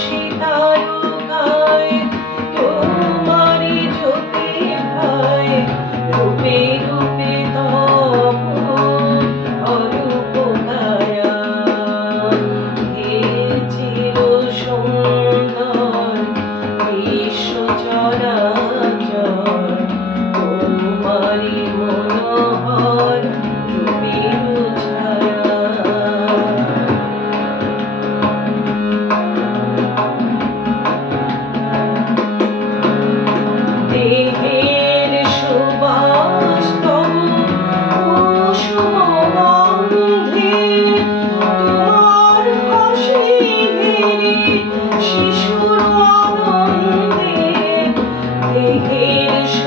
সীতার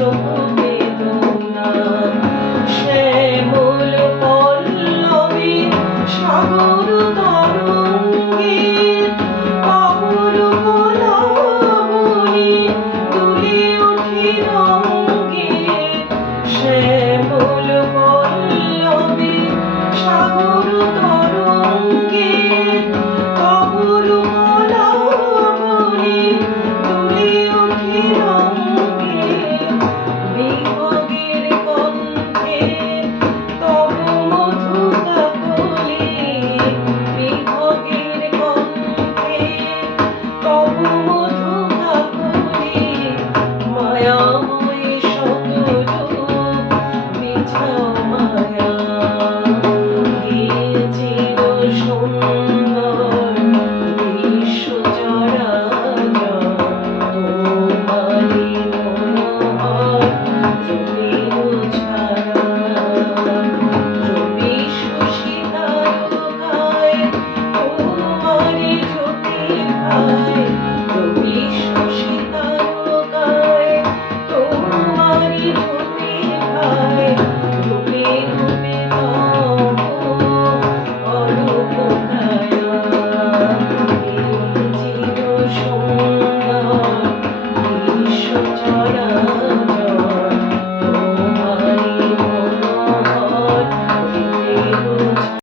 chorando. Lord.